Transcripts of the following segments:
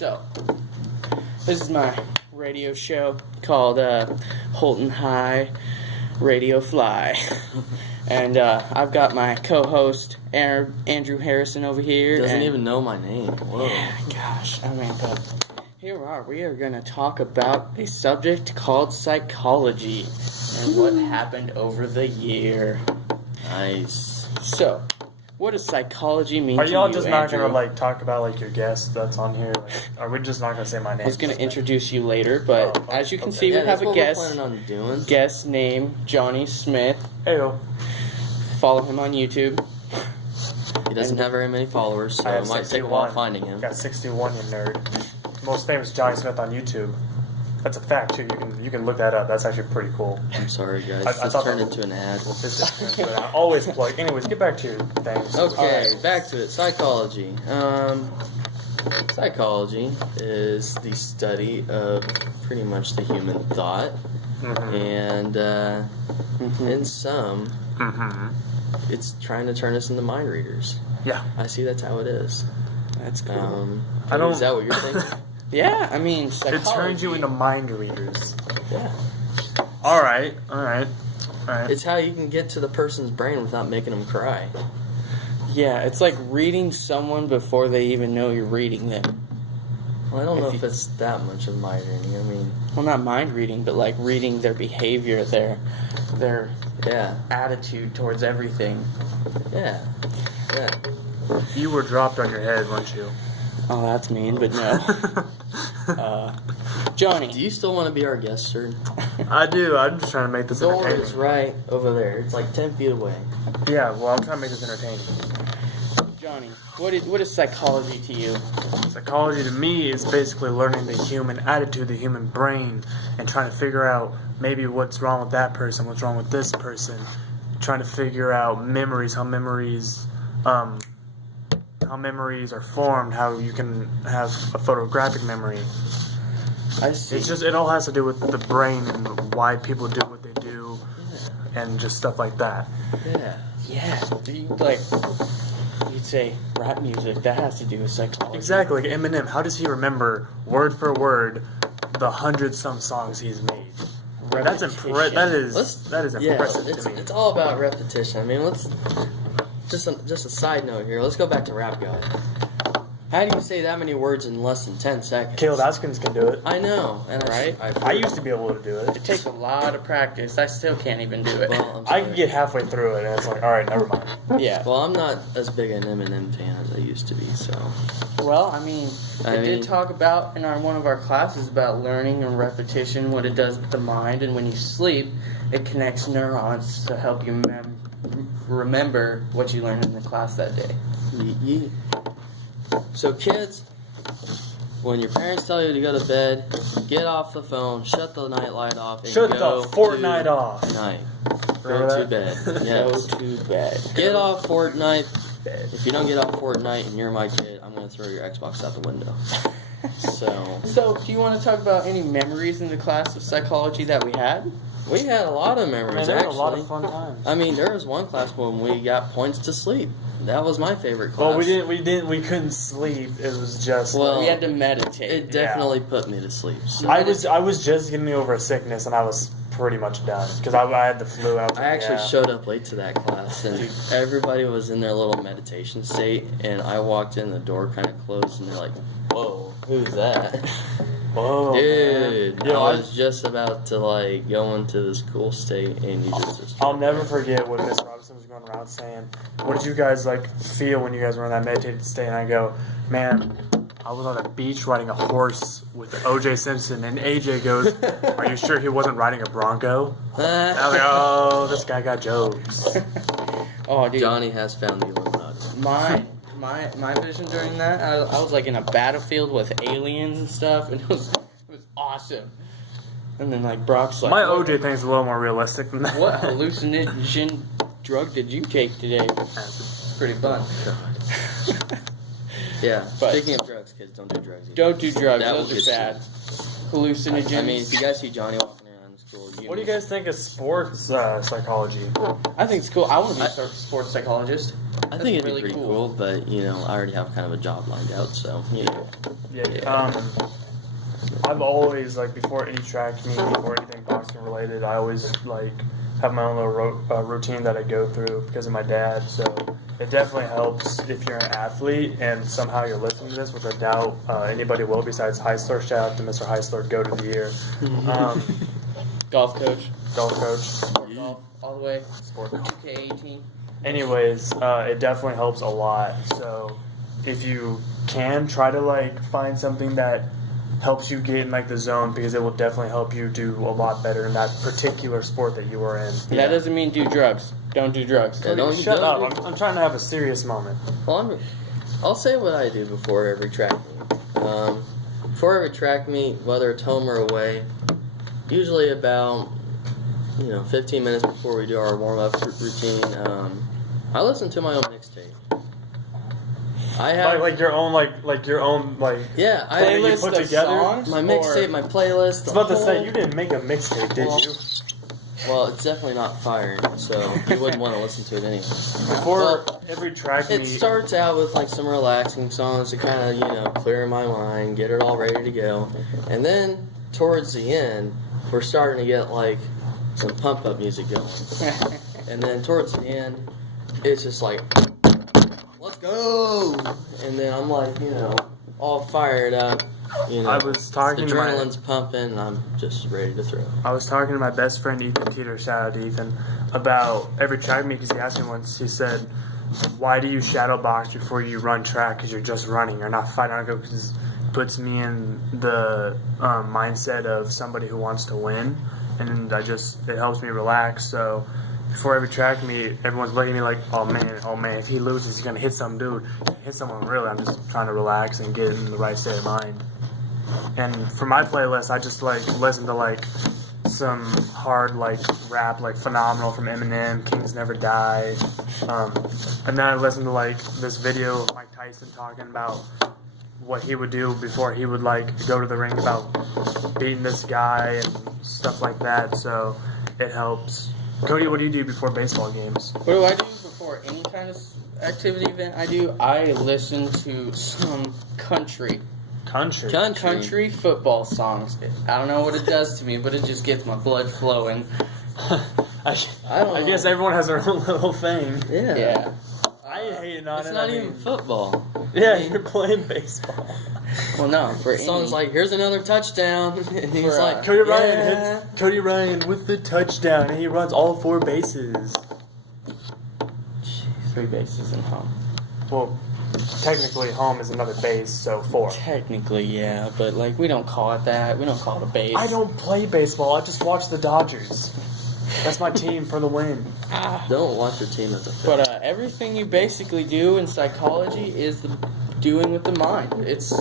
So, this is my radio show called Holton High Radio Fly. And I've got my co-host, Andrew Harrison, over here. Doesn't even know my name. Whoa. Yeah, gosh. I mean, but here we are. We are going to talk about a subject called psychology and what happened over the year. Nice. So, what does psychology mean to you, Are y'all just not Andrew? going to, talk about, your guest that's on here? Are we just not going to say my name? I was going to introduce you later, but as you can see, we have a guest. That's what we're planning on doing. Guest name, Johnny Smith. Heyo. Follow him on YouTube. He doesn't have very many followers, so it might take a while finding him. Got 61, you nerd. Most famous Johnny Smith on YouTube. That's a fact, too. You can look that up. That's actually pretty cool. I'm sorry, guys. I This thought turned that- into an ad. I always plug. Anyways, get back to your things. Okay, Alright. back to it. Psychology. Psychology is the study of pretty much the human thought, and in some, it's trying to turn us into mind readers. Yeah. I see that's how it is. That's cool. Is that what you're thinking? Yeah, I mean, It psychology. turns you into mind readers. Yeah. All right. It's how you can get to the person's brain without making them cry. Yeah, it's like reading someone before they even know you're reading them. Well, I don't know if it's that much of mind reading. I mean, Well, not mind reading, but like reading their behavior, their yeah, attitude towards everything. yeah. You were dropped on your head, weren't you? Oh, that's mean, but no. Johnny. Do you still want to be our guest, sir? I do. I'm just trying to make this The door entertaining. is right over there. It's like 10 feet away. Yeah, well, I'm trying to make this entertaining. Johnny, what is psychology to you? Psychology to me is basically learning the human attitude, the human brain, and trying to figure out maybe what's wrong with that person, what's wrong with this person. Trying to figure out memories, how memories are formed, how you can have a photographic memory. I see. It all has to do with the brain and why people do what they do, and just stuff like that. Yeah. Yeah. Do you you'd say rap music, that has to do with psychology. Exactly, like Eminem. How does he remember word for word the 100-some songs he's made? That's Repetition. that is impressive to me. It's all about repetition. I mean, let's just a side note here. Let's go back to Rap God. How do you say that many words in less than 10 seconds? Caleb Askins can do it. I know, and Right? I used to be able to do It it. takes a lot of practice. I still can't even do it. Well, I'm I sorry. can get halfway through it, and it's like, all right, never mind. Yeah. Well, I'm not as big an Eminem fan as I used to be, so. Well, I mean, I we did mean- talk about in one of our classes about learning and repetition, what it does with the mind, and when you sleep, it connects neurons to help you remember what you learned in the class that day. So, kids, when your parents tell you to go to bed, get off the phone, shut the nightlight off, and Shut go the Fortnite off. Night. Remember Go to that? bed. Go Yes. to bed. Get off Fortnite. If you don't get off Fortnite and you're my kid, I'm going to throw your Xbox out the window. So, do you want to talk about any memories in the class of psychology that we had? We had a lot of Man, memories, there were a actually. lot of fun times. I mean, there was one class when we got points to sleep. That was my favorite class. Well, we couldn't sleep. It was just. Well, We had to meditate. It definitely put me to sleep. So I was just getting over a sickness, and I was pretty much done because I had the flu. And I was I like, actually yeah. showed up late to that class, and everybody was in their little meditation state, and I walked in, the door kind of closed, and they're like, "Whoa, who's that?" Whoa, Dude, man. You know, I was just about to go into this cool state, and you just I'll never forget when Miss Robinson was going around saying, "What did you guys feel when you guys were in that meditated state?" And I go, "Man, I was on a beach riding a horse with O.J. Simpson," and AJ goes, "Are you sure he wasn't riding a Bronco?" I was like, "Oh, this guy got jokes." Oh, dude. Johnny has found the Illuminati. My vision during that, I was like in a battlefield with aliens and stuff, and it was awesome. And then like Brock's like, My OJ thing's a little more realistic than that. what hallucinogen drug did you take today? It's pretty fun. Yeah. But- Speaking of drugs, kids, don't do drugs. Either. Don't do drugs; That will those get are bad. you. Hallucinogens. I mean, if you guys see Johnny walking around, just school. What do you guys think of sports psychology? I think it's cool. I want to be a sports psychologist. I think it'd really be pretty cool. cool, but I already have kind of a job lined out, so Yeah. I've always before any track meet or anything boxing related, I always have my own little routine that I go through because of my dad. So it definitely helps if you're an athlete and somehow you're listening to this, which I doubt anybody will besides Heisler. Shout out to Mr. Heisler, goat of the year. Golf coach. Golf coach. Sport golf all the way. Sport golf. 2K18. Anyways, it definitely helps a lot. So if you can, try to find something that helps you get in the zone, because it will definitely help you do a lot better in that particular sport that you are in. That doesn't mean do drugs. Don't do drugs. Yeah, Shut up. I'm trying to have a serious moment. Well, I'll say what I do before every track meet. Before every track meet, whether it's home or away, usually about 15 minutes before we do our warm-up routine, I listen to my own mixtape. I have your own yeah, I playlist Playlist put of together. songs? my mixtape, my playlist. I was about to say, you didn't make a mixtape, did you? Well, it's definitely not fire, so you wouldn't want to listen to it anyway. Before every track It meet, starts out with some relaxing songs to kind of clear my mind, get it all ready to go, and then towards the end, we're starting to get some pump up music going, and then towards the end, it's just let's go, and then I'm all fired up. I was talking the to adrenaline's pumping, and I'm just ready to throw. I was talking to my best friend Ethan Teeter, shout out to Ethan, about every track meet, because he asked me once, he said, why do you shadow box before you run track? Because you're just running, you're not fighting. I go, because it puts me in the mindset of somebody who wants to win, and it helps me relax. So before every track meet, everyone's looking at me like, oh man, if he loses, he's going to hit some dude. Hit someone really. I'm just trying to relax and get in the right state of mind. And for my playlist, I just listen to some hard rap, Phenomenal from Eminem, Kings Never Die. And then I listen to this video of Mike Tyson talking about what he would do before he would go to the ring, about beating this guy and stuff like that. So it helps. Cody, what do you do before baseball games? What do I do before any kind of activity event I listen to some country football songs. I don't know what it does to me, but it just gets my blood flowing. I guess everyone has their own little thing. Yeah. I ain't hating on it. It's not even football. Yeah, you're playing baseball. Well, no, for The song's here's another touchdown, and he's For, Cody Ryan hits Cody Ryan with the touchdown, and he runs all 4 bases. 3 bases and home. Well, technically home is another base, so 4. Technically, yeah, but we don't call it that. We don't call it a base. I don't play baseball. I just watch the Dodgers. That's my team for the win. Don't watch your team as a fan. But everything you basically do in psychology is doing with the mind. It's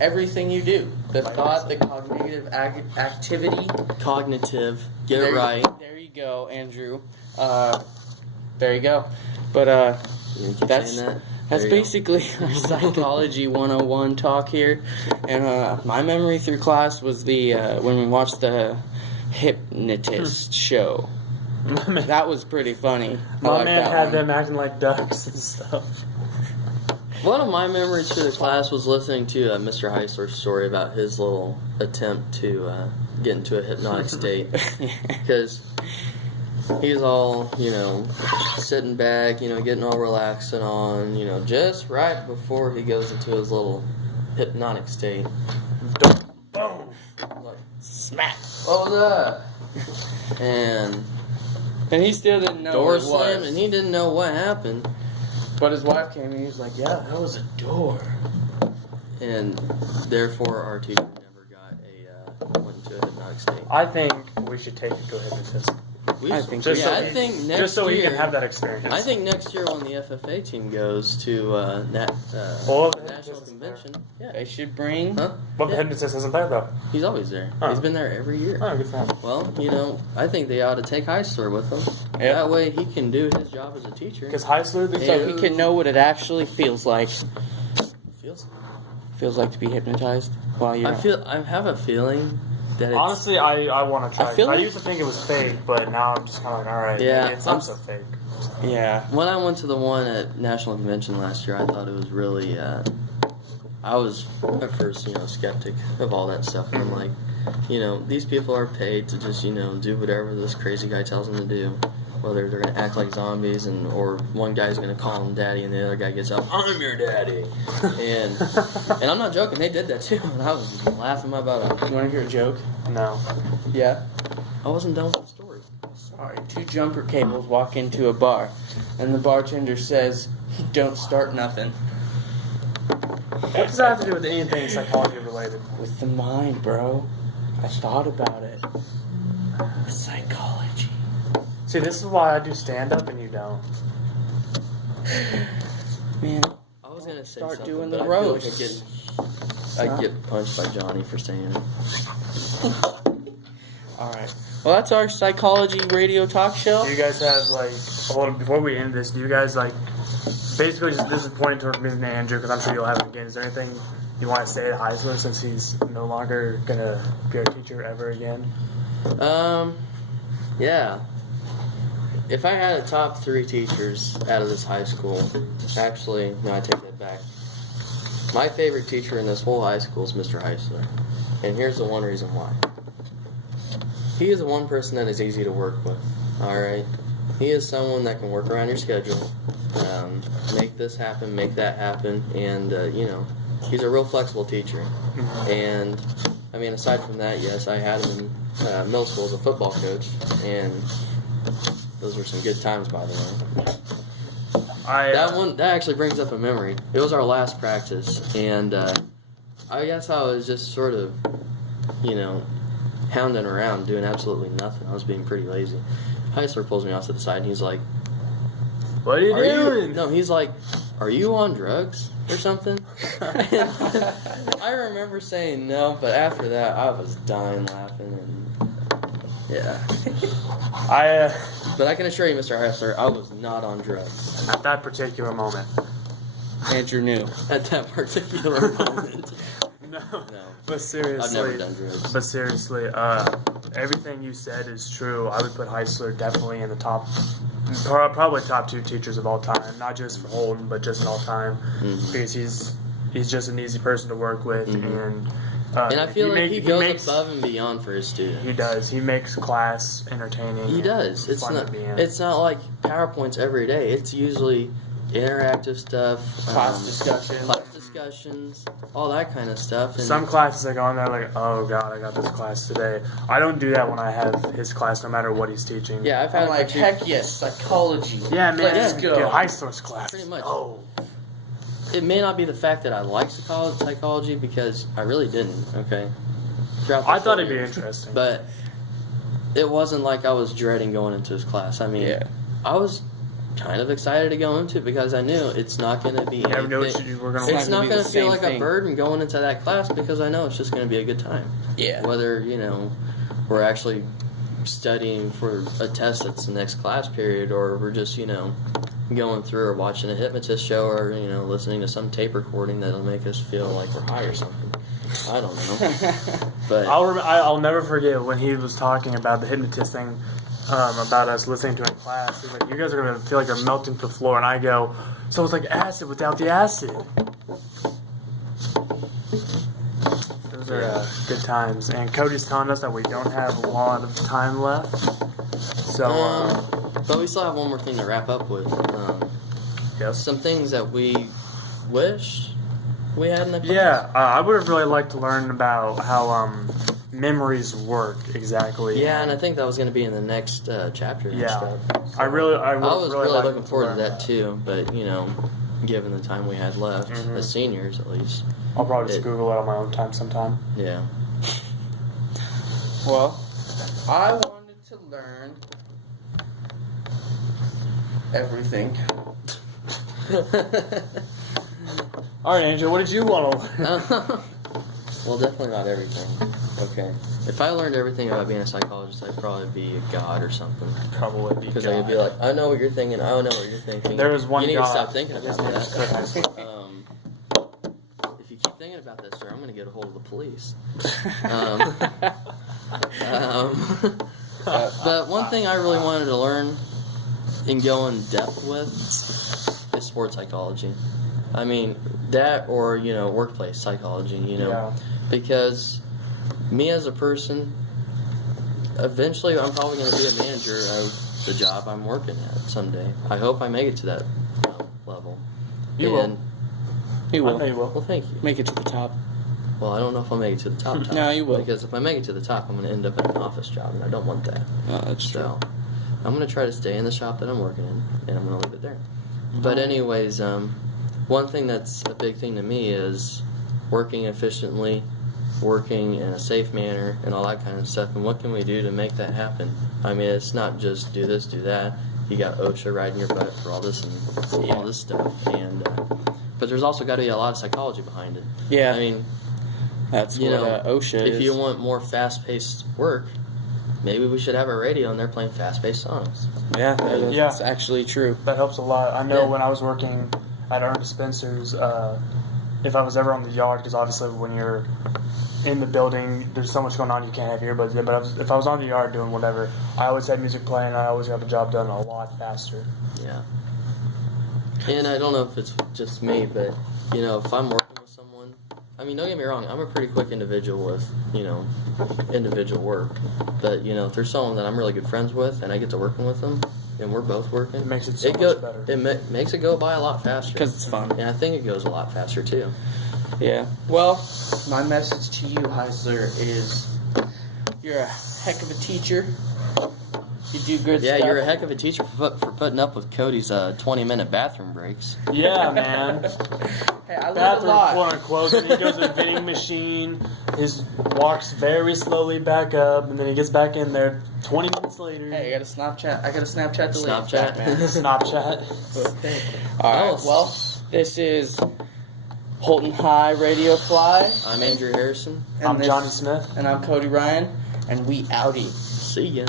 everything you do. The thought, the cognitive activity. Cognitive. Get it right. There you go, Andrew. There you go. But You keep that's saying that? that's There you go. basically our psychology 101 talk here. And my memory through class was the when we watched the hypnotist show. That was pretty funny. My man had them acting like ducks and stuff. One of my memories to the class was listening to Mr. Heisler's story about his little attempt to get into a hypnotic state. Because he's all, sitting back, getting all relaxed and on, just right before he goes into his little hypnotic state. Boom! Like, Smack. what was that? And And he still didn't know door what it slammed, was. and he didn't know what happened. But his wife came and he was like, yeah, that was a door. And therefore, our teacher never went into a hypnotic state. I think we should take it to a hypnotist. I think Just so I he- think next Just so he year, can have that experience. I think next year when the FFA team goes to Well, the National hypnotist isn't there. Convention, They should bring... huh? But the Yeah. hypnotist isn't there, though. He's always there. Oh. He's been there every year. Oh, good for him. Well, I think they ought to take Heisler with them. Yep. That way he can do his job as a teacher. Because Heisler, Yeah. So he can know what it actually feels like. Feels. Feels like to be hypnotized while you're... I have a feeling that it's, Honestly, I want to try. I feel I like- used to think it was fake, but now I'm just kind of like, all right, Yeah, maybe it's not so fake. Yeah. when I went to the one at National Convention last year, I thought it was really. I was at first, skeptic of all that stuff. And I'm like, these people are paid to just, do whatever this crazy guy tells them to do. Whether they're going to act like zombies or one guy's going to call him daddy and the other guy gets up, I'm your daddy. And I'm not joking, they did that too. And I was laughing my butt off. You want to hear a joke? No. Yeah. I wasn't done with the story. Sorry. 2 jumper cables walk into a bar, and the bartender says, "Don't start nothing." What does that have to do with anything psychology related? With the mind, bro. I thought about it. Psychology. See, this is why I do stand-up and you don't. Man, I was going to say Start something, doing but the I feel like roast. I'd get punched by Johnny for saying it. Alright. Well, that's our psychology radio talk show. Do you guys have, like, hold on, before we end this, do you guys, like, basically just, this is pointing towards me and Andrew, because I'm sure you'll have it again. Is there anything you want to say to Heisler since he's no longer going to be our teacher ever again? Yeah. If I had a top 3 teachers out of this high school, actually, no, I take that back. My favorite teacher in this whole high school is Mr. Heisler. And here's the one reason why. He is the one person that is easy to work with, alright? He is someone that can work around your schedule, make this happen, make that happen, and, he's a real flexible teacher. And, I mean, aside from that, yes, I had him in middle school as a football coach, and those were some good times, by the way. That actually brings up a memory. It was our last practice, and I guess I was just sort of, hounding around, doing absolutely nothing. I was being pretty lazy. Heisler pulls me off to the side, and he's like, What are you doing? No, he's like, are you on drugs or something? I remember saying no, but after that, I was dying laughing, and yeah. But I can assure you, Mr. Heisler, I was not on drugs. At that particular moment. Andrew knew. At that particular moment. No. No. But seriously, I've never done drugs. But seriously, everything you said is true. I would put Heisler definitely in the probably top 2 teachers of all time. Not just for Holton, but just in all time. Mm-hmm. Because he's just an easy person to work with, Mm-hmm. and I feel like he goes makes, above and beyond for his students. He does. He makes class entertaining. He does. It's fun to be in. It's not like PowerPoints every day. It's usually interactive stuff, Class discussions, all that kind of stuff. And some classes I go on there like, oh god, I got this class today. I don't do that when I have his class, no matter what he's teaching. yeah, I've had I'm like, a few- heck yes, psychology. Yeah, man. Let's go. Get Heisler's class. Pretty much. Oh. It may not be the fact that I like psychology because I really didn't. Okay. Throughout the I thought it'd 4 be years. interesting. But it wasn't like I was dreading going into his class. I mean, Yeah. I was kind of excited to go into it because I knew it's not going to be You never know what anything. you were going to It's gonna not be going the to feel same like thing. a burden going into that class because I know it's just going to be a good time. Yeah. Whether, we're actually studying for a test that's the next class period or we're just, going through or watching a hypnotist show or, listening to some tape recording that'll make us feel like we're high or something. I don't know. But I'll never forget when he was talking about the hypnotist thing, about us listening to it in class. He's like, you guys are going to feel like you're melting to the floor. And I go, so it's like acid without the acid. Those are good times. And Cody's telling us that we don't have a lot of time left. So, but we still have one more thing to wrap up with. yes. Some things that we wish we had in the class. Yeah, I would have really liked to learn about how memories work exactly. Yeah, and I think that was going to be in the next chapter. And Yeah. stuff. I was really liked looking forward to learn that too, but given the time we had left, as seniors at least. I'll probably just Google it on my own time sometime. Yeah. Well, I wanted to learn everything. All right, Angel, what did you want to learn? Well, definitely not everything. Okay. If I learned everything about being a psychologist, I'd probably be a god or something. Probably Because I could be like, I know what you're thinking, I don't know what you're thinking. There was one You need god. to stop thinking about His name is Kurt that. Heisler. If you keep thinking about about that, sir. I'm going to get a hold of the police. But one thing I really wanted to learn and go in depth with is sports psychology. I mean, that or, workplace psychology, Yeah. Because me as a person, eventually I'm probably going to be a manager of the job I'm working at someday. I hope I make it to that level. You will. You I will. know you will. Well, thank you. Make it to the top. Well, I don't know if I'll make it to the top. No, you will. Because if I make it to the top, I'm going to end up in an office job, and I don't want that. Oh, that's true. So, I'm going to try to stay in the shop that I'm working in, and I'm going to leave it there. But anyways, one thing that's a big thing to me is working efficiently, working in a safe manner, and all that kind of stuff. And what can we do to make that happen? I mean, it's not just do this, do that. You got OSHA riding your butt for all this and all this stuff. And but there's also got to be a lot of psychology behind it. Yeah. I mean, That's you what know, OSHA is. if you want more fast-paced work, maybe we should have a radio and they're playing fast-paced songs. Yeah, that's Yeah. actually true. That helps a lot. I know Yeah. when I was working at Ernest Spencer's, if I was ever on the yard, because obviously when you're in the building, there's so much going on you can't have earbuds in. But if I was on the yard doing whatever, I always had music playing. And I always got the job done a lot faster. Yeah. And I don't know if it's just me, but, if I'm working with someone, I mean, don't get me wrong, I'm a pretty quick individual with, individual work. But, if there's someone that I'm really good friends with and I get to working with them, and we're both working, It makes it so much better. It makes it go by a lot faster. Because it's fun. And I think it goes a lot faster, too. Yeah. Well, my message to you, Heisler, is you're a heck of a teacher. You do good Yeah, stuff. you're a heck of a teacher for putting up with Cody's 20-minute bathroom breaks. Yeah, man. Hey, I learned a Bathroom lot. floor and clothes, and he goes to the vending machine. Walks very slowly back up, and then he gets back in there 20 minutes later. Hey, I got a Snapchat. I got a Snapchat to leave. Snapchat? Man. Snapchat. All right. Nice. Well, this is Holton High Radio Fly. I'm Andrew Harrison. And I'm Johnny Smith. And I'm Cody Ryan. And we outie. See ya.